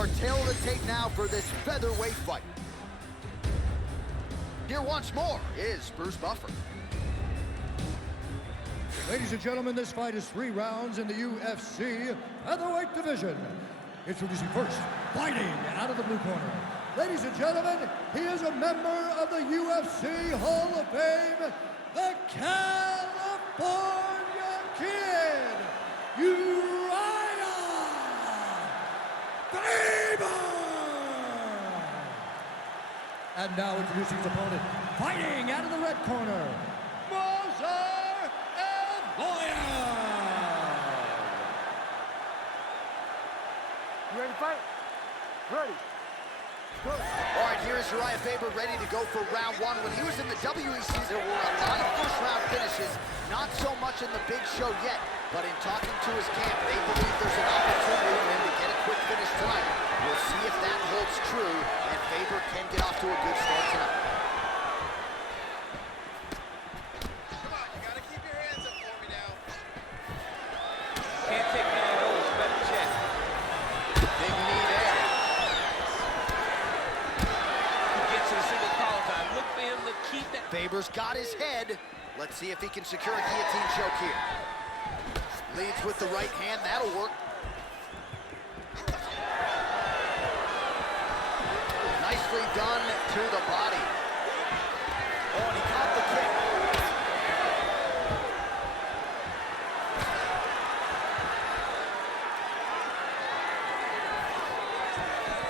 our tale of the tape now for this featherweight fight. Here once more is Bruce Buffer. Ladies and gentlemen, this fight is 3 rounds in the UFC Featherweight division. Introducing first, fighting out of the blue corner. Ladies and gentlemen, he is a member of the UFC Hall of Fame, the California Kid, Urijah FABER! And now introducing his opponent, fighting out of the red corner, Movsar! You ready to fight? Ready. Good. All right, here is Urijah FABER ready to go for round 1. When he was in the WEC, there were a lot of first-round finishes, not so much in the big show yet, but in talking to his camp, they believe there's an opportunity for him to get a quick finish tonight. We'll see if that holds true, and FABER can get off to a good start tonight. Come on, you gotta keep your hands up for me now. Can't take any of those, better check. Big knee there. He gets to the single collar time. Look for him to keep that. FABER's got his head. Let's see if he can secure a guillotine choke here. Leads with the right hand, that'll work. Nicely done to the body. Oh, and he caught the kick.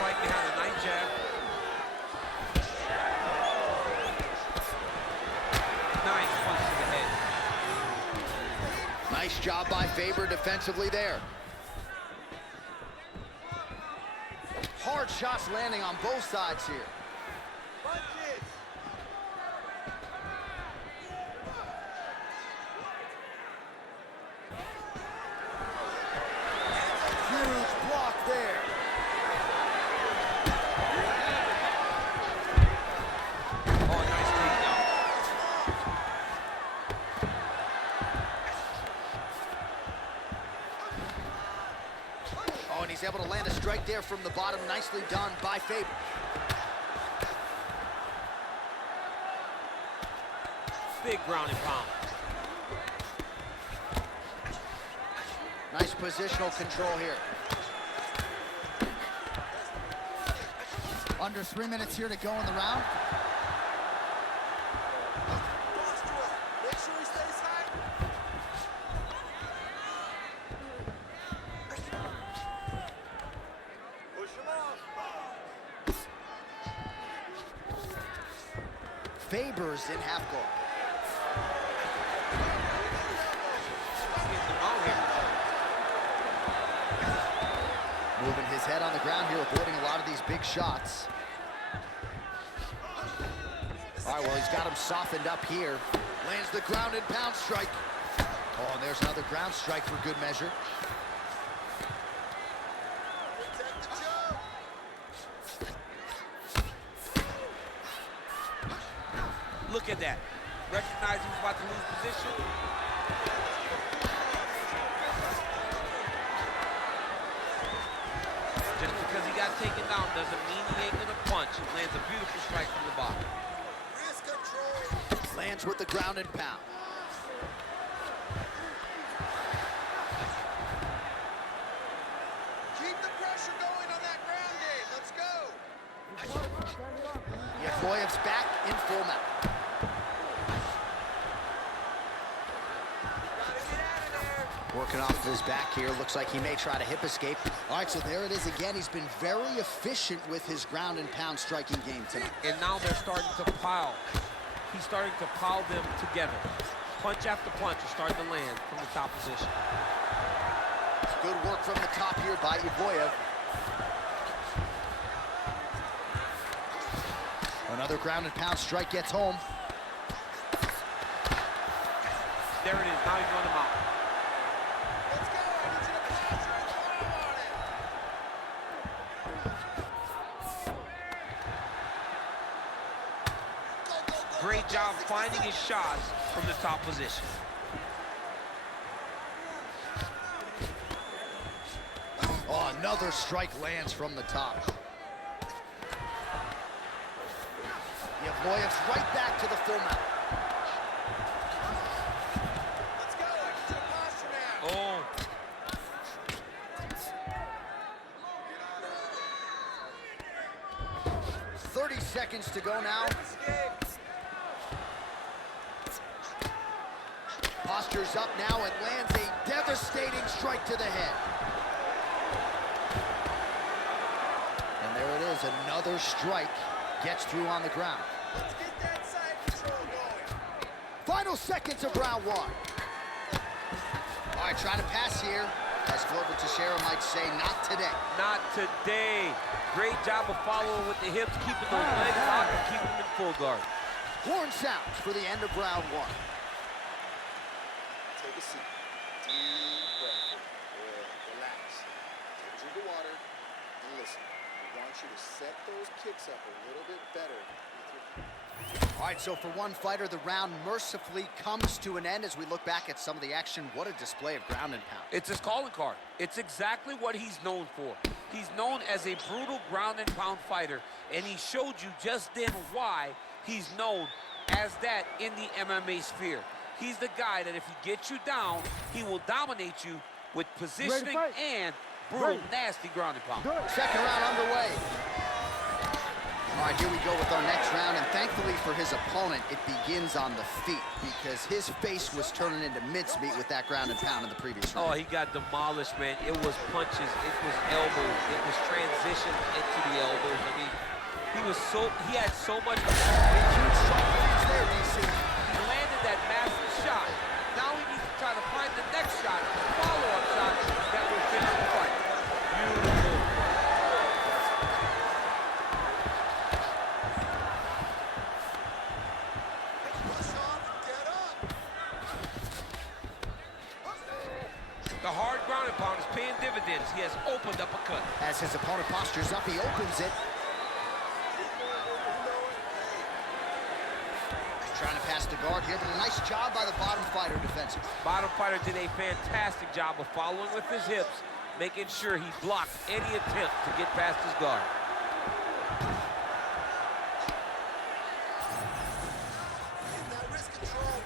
Fight behind a nice jab. Nice punch to the head. Nice job by FABER defensively there. Hard shots landing on both sides here. Punches. Huge block there. Oh, nice takedown. Oh, and he's able to land a strike there from the bottom. Nicely done by FABER. Big ground and pound. Nice positional control here. Under 3 minutes here to go in the round. Make sure he stays high. Push him off. FABER's in half guard. Getting them out here. Moving his head on the ground here, avoiding a lot of these big shots. All right, well, he's got him softened up here. Lands the ground and pound strike. Oh, and there's another ground strike for good measure. Protect the jump. Look at that. Recognize he's about to lose position. Just because he got taken down doesn't mean he ain't gonna punch. He lands a beautiful strike from the bottom. Wrist control. Lands with the ground and pound. Keep the pressure going on that ground game. Let's go. EVLOEV's back in full mount. Gotta get out of there. Working off of his back here. Looks like he may try to hip escape. All right, so there it is again. He's been very efficient with his ground and pound striking game tonight. And now they're starting to pile. He's starting to pile them together. Punch after punch are starting to land from the top position. Good work from the top here by EVLOEV. Another ground and pound strike gets home. There it is. Now he's running him out. Let's go. I need you to posture and follow on it. Great job finding his shots from the top position. Oh, Another strike lands from the top. EVLOEV's right back to the full mount. Let's go. Into the posture now. Oh. 30 seconds to go now. Posture's up now and lands a devastating strike to the head. And there it is, another strike gets through on the ground. Let's get that side control going. Final seconds of round one. All right, trying to pass here. As Glover Teixeira might say, not today. Not today. Great job of following with the hips, keeping those legs locked and keeping them in full guard. Horn sounds for the end of round one. Take a seat. Deep breath. Good. Relax. Take a drink of water and listen. I want you to set those kicks up a little bit better with your... All right, so for one fighter, the round mercifully comes to an end as we look back at some of the action. What a display of ground and pound. It's his calling card. It's exactly what he's known for. He's known as a brutal ground and pound fighter, and he showed you just then why he's known as that in the MMA sphere. He's the guy that if he gets you down, he will dominate you with positioning and brutal, nasty ground and pound. Second round underway. All right, here we go with our next round, and thankfully for his opponent, it begins on the feet because his face was turning into mincemeat with that ground and pound in the previous round. Oh, he got demolished, man. It was punches, it was elbows, it was transitions into the elbows. I mean, he had so much. Huge strike lands there, DC. He landed that massive shot. Now he needs to try to find the next shot, follow-up shot that will finish the fight. Beautiful. The hard ground and pound is paying dividends. He has opened up a cut. As his opponent postures up, he opens it. Trying to pass the guard here, but a nice job by the bottom fighter defensively. Bottom fighter did a fantastic job of following with his hips, making sure he blocked any attempt to get past his guard. That wrist control.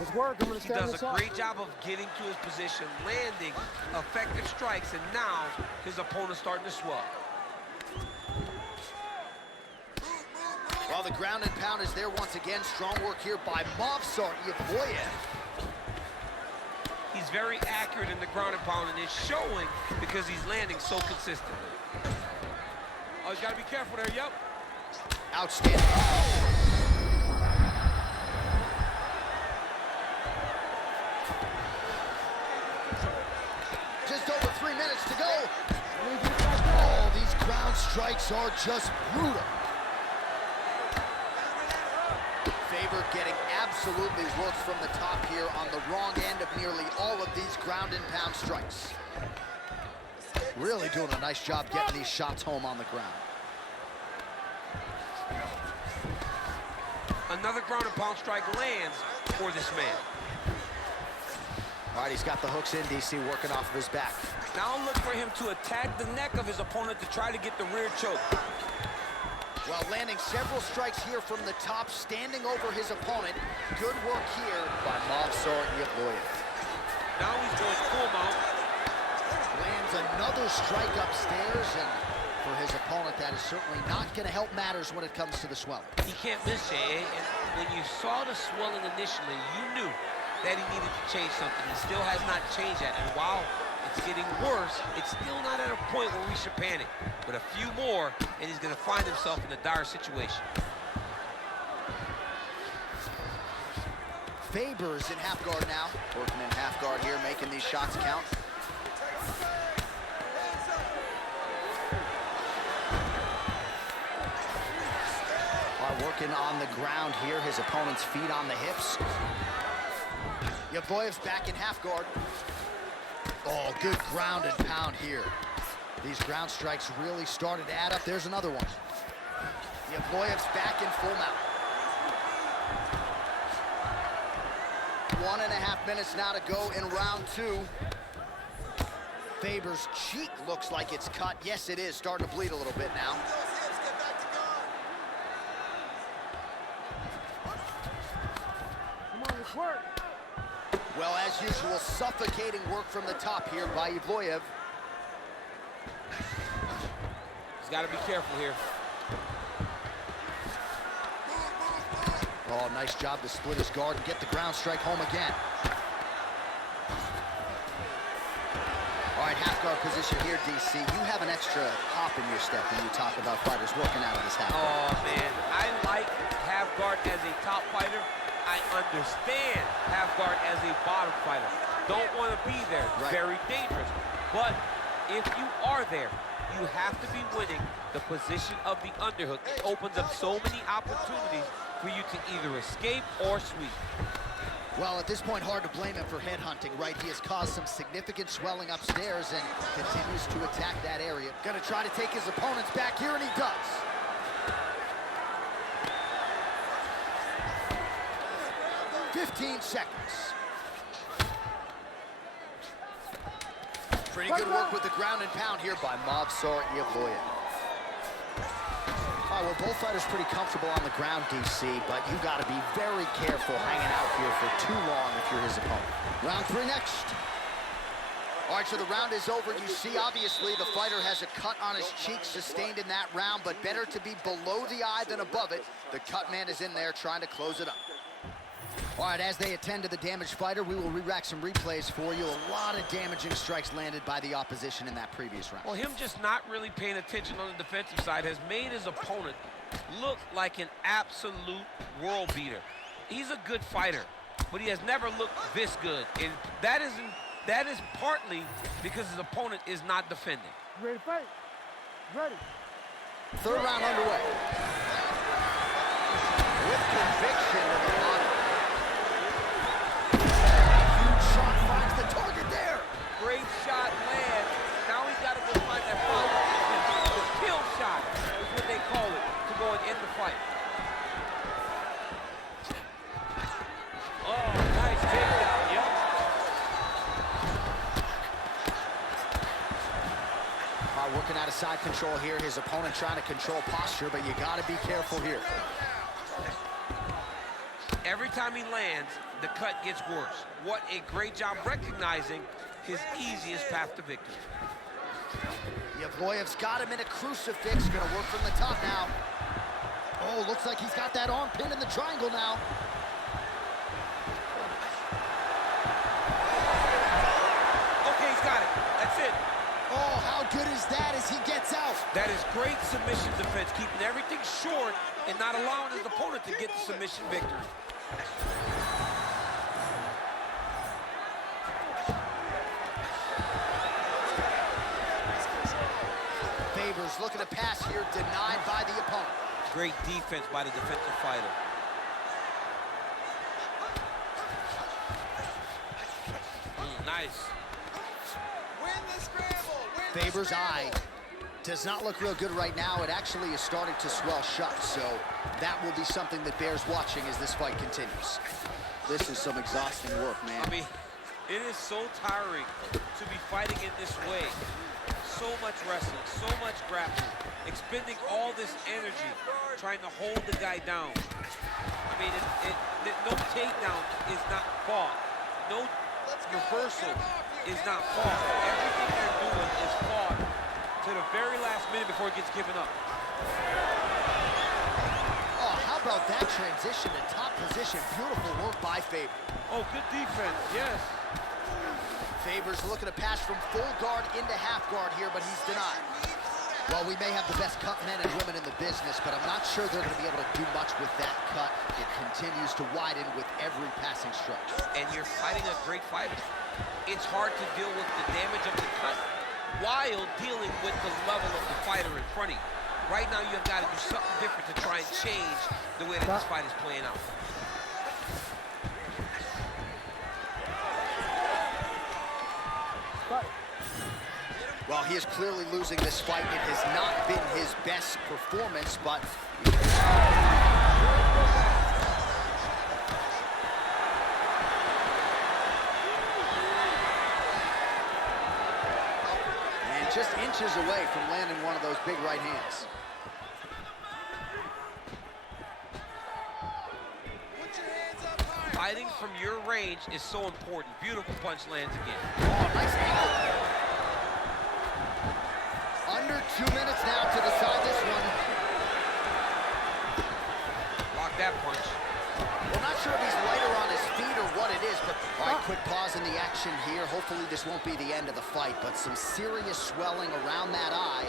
Let's work. I'm gonna He stand does this a up. great job of getting to his position, landing effective strikes, and now his opponent's starting to swell. Well, the ground and pound is there once again. Strong work here by Movsar EVLOEV. He's very accurate in the ground and pound, and it's showing because he's landing so consistently. Oh, he's got to be careful there, yep. Outstanding. Just over 3 minutes to go. Oh, these ground strikes are just brutal. FABER getting absolutely worked from the top here on the wrong end of nearly all of these ground and pound strikes. Really doing a nice job getting these shots home on the ground. Another ground and pound strike lands for this man. All right, he's got the hooks in, DC, working off of his back. Now look for him to attack the neck of his opponent to try to get the rear choke. Well, landing several strikes here from the top, standing over his opponent. Good work here by Movsar EVLOEV. Now he's going full mount. Lands another strike upstairs, and for his opponent, that is certainly not going to help matters when it comes to the swelling. He can't miss, Jay. And when you saw the swelling initially, you knew that he needed to change something. He still has not changed that. And while it's getting worse, it's still not at a point where we should panic. But a few more, and he's going to find himself in a dire situation. FABER's in half guard now. Working in half guard here, making these shots count. Working on the ground here, his opponent's feet on the hips. EVLOEV's back in half guard. Oh, good ground and pound here. These ground strikes really started to add up. There's another one. EVLOEV's back in full mount. 1.5 minutes now to go in round 2. Faber's cheek looks like it's cut. Yes, it is. Starting to bleed a little bit now. Come on, let's work. Well, as usual, suffocating work from the top here by EVLOEV. He's got to be careful here. Oh, nice job to split his guard and get the ground strike home again. All right, half guard position here, DC. You have an extra hop in your step when you talk about fighters working out of this half guard. Oh, man. I like half guard as a top fighter. I understand half guard as a bottom fighter. Don't want to be there. Right. Very dangerous. But if you are there, you have to be winning the position of the underhook. It opens up so many opportunities for you to either escape or sweep. Well, at this point, hard to blame him for headhunting, right? He has caused some significant swelling upstairs and continues to attack that area. Gonna try to take his opponents back here, and he does. "15 seconds. Pretty good work with the ground and pound here by Movsar EVLOEV. All right, well, both fighters pretty comfortable on the ground, DC, but you got to be very careful hanging out here for too long if you're his opponent. Round 3 next. All right, so the round is over. You see, obviously, the fighter has a cut on his cheek sustained in that round, but better to be below the eye than above it. The cut man is in there trying to close it up. All right, as they attend to the damaged fighter, we will re-rack some replays for you. A lot of damaging strikes landed by the opposition in that previous round. Well, him just not really paying attention on the defensive side has made his opponent look like an absolute world beater. He's a good fighter, but he has never looked this good. And that is partly because his opponent is not defending. You ready to fight? Ready. 3rd round underway. With conviction in the body. Huge shot finds the target there. Great shot lands. Now he's got to go find that follow-up. The kill shot is what they call it to go and end the fight. Oh, nice takedown. Yep. Working out of side control here. His opponent trying to control posture, but you got to be careful here. Every time he lands, the cut gets worse. What a great job recognizing his easiest path to victory. EVLOEV's got him in a crucifix. Gonna work from the top now. Oh, looks like he's got that arm pinned in the triangle now. Okay, he's got it. That's it. Oh, how good is that as he gets out? That is great submission defense, keeping everything short and not allowing his opponent to get the submission victory. Faber's looking to pass here, denied by the opponent. Great defense by the defensive fighter. Nice. Faber's eye does not look real good right now. It actually is starting to swell shut, so that will be something that bears watching as this fight continues. This is some exhausting work, man. I mean, it is so tiring to be fighting in this way. So much wrestling, so much grappling, expending all this energy trying to hold the guy down. I mean, no takedown is not fought. No reversal is not fought. Everything they're doing is fought to the very last minute before it gets given up. Oh, how about that transition to top position? Beautiful work by Faber. Oh, good defense, yes. Faber's looking to pass from full guard into half guard here, but he's denied. Well, we may have the best cut men and women in the business, but I'm not sure they're going to be able to do much with that cut. It continues to widen with every passing strike. And you're fighting a great fighter. It's hard to deal with the damage of the cut while dealing with the level of the fighter in front of you. Right now, you've got to do something different to try and change the way that this fight is playing out. Well, he is clearly losing this fight. It has not been his best performance, but... just inches away from landing one of those big right hands. Put your hands up high. Fighting from your range is so important. Beautiful punch lands again. Oh, nice angle. Under 2 minutes now to decide this one. Block that punch. Well, not sure if he's lighter on his feet or what it is, but all right, quick pause in the action here. Hopefully this won't be the end of the fight, but some serious swelling around that eye,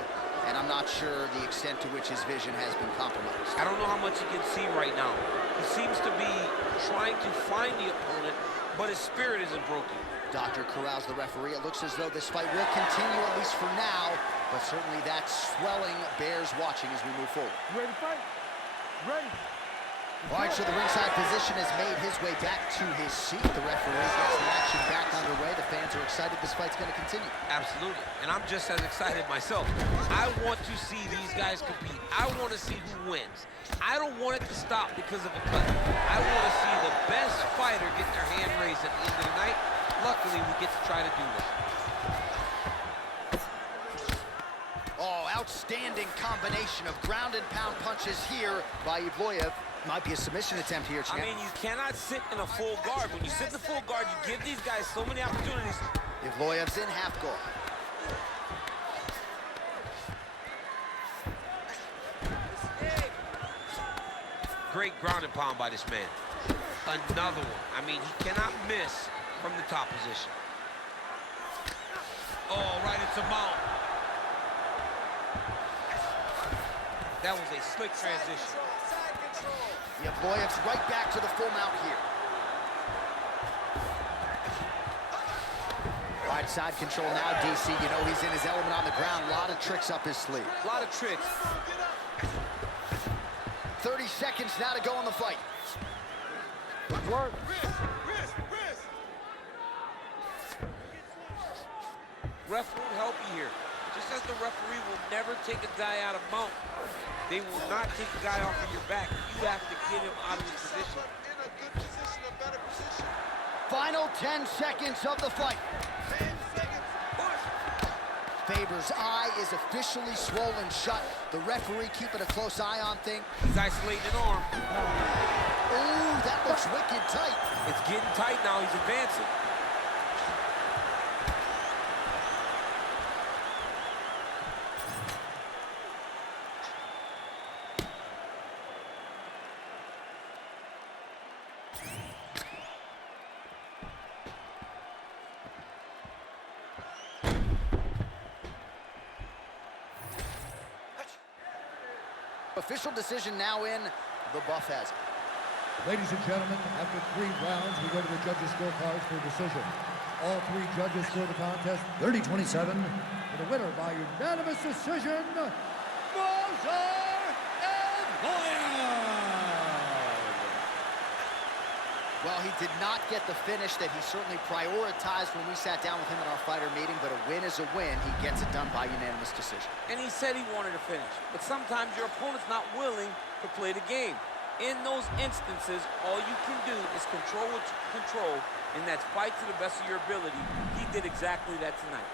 and I'm not sure the extent to which his vision has been compromised. I don't know how much he can see right now. He seems to be trying to find the opponent, but his spirit isn't broken. Dr. corrals the referee. It looks as though this fight will continue, at least for now, but certainly that swelling bears watching as we move forward. You ready to fight? Ready. All right, so the ringside physician has made his way back to his seat. The referee gets the action back underway. The fans are excited this fight's going to continue. Absolutely, and I'm just as excited myself. I want to see these guys compete. I want to see who wins. I don't want it to stop because of a cut. I want to see the best fighter get their hand raised at the end of the night. Luckily, we get to try to do that. Oh, outstanding combination of ground and pound punches here by EVLOEV. Might be a submission attempt here, champ. I mean, you cannot sit in a full guard. When you sit in the full guard, you give these guys so many opportunities. EVLOEV's in half guard. Great ground and pound by this man. Another one. I mean, he cannot miss from the top position. Oh, right into mount. That was a slick transition. EVLOEV's right back to the full mount here. Right side control now, DC. You know he's in his element on the ground. A lot of tricks up his sleeve. A lot of tricks. 30 seconds now to go in the fight. Work. Ref won't help you here. Just as the referee will never take a guy out of mount, they will not take a guy off of your back. You have to get him out of his position. In a good position, a better position. Final 10 seconds of the fight. 10 seconds. Push. FABER's eye is officially swollen shut. The referee keeping a close eye on things. He's isolating an arm. Ooh, that looks wicked tight. It's getting tight now. He's advancing. Official decision now in. The buff has it. Ladies and gentlemen, after 3 rounds, we go to the judges' scorecards for a decision. All 3 judges score the contest 30-27. For the winner by unanimous decision, Movsar and Well, he did not get the finish that he certainly prioritized when we sat down with him in our fighter meeting, but a win is a win. He gets it done by unanimous decision. And he said he wanted to finish. But sometimes your opponent's not willing to play the game. In those instances, all you can do is control what you control, and that's fight to the best of your ability. He did exactly that tonight.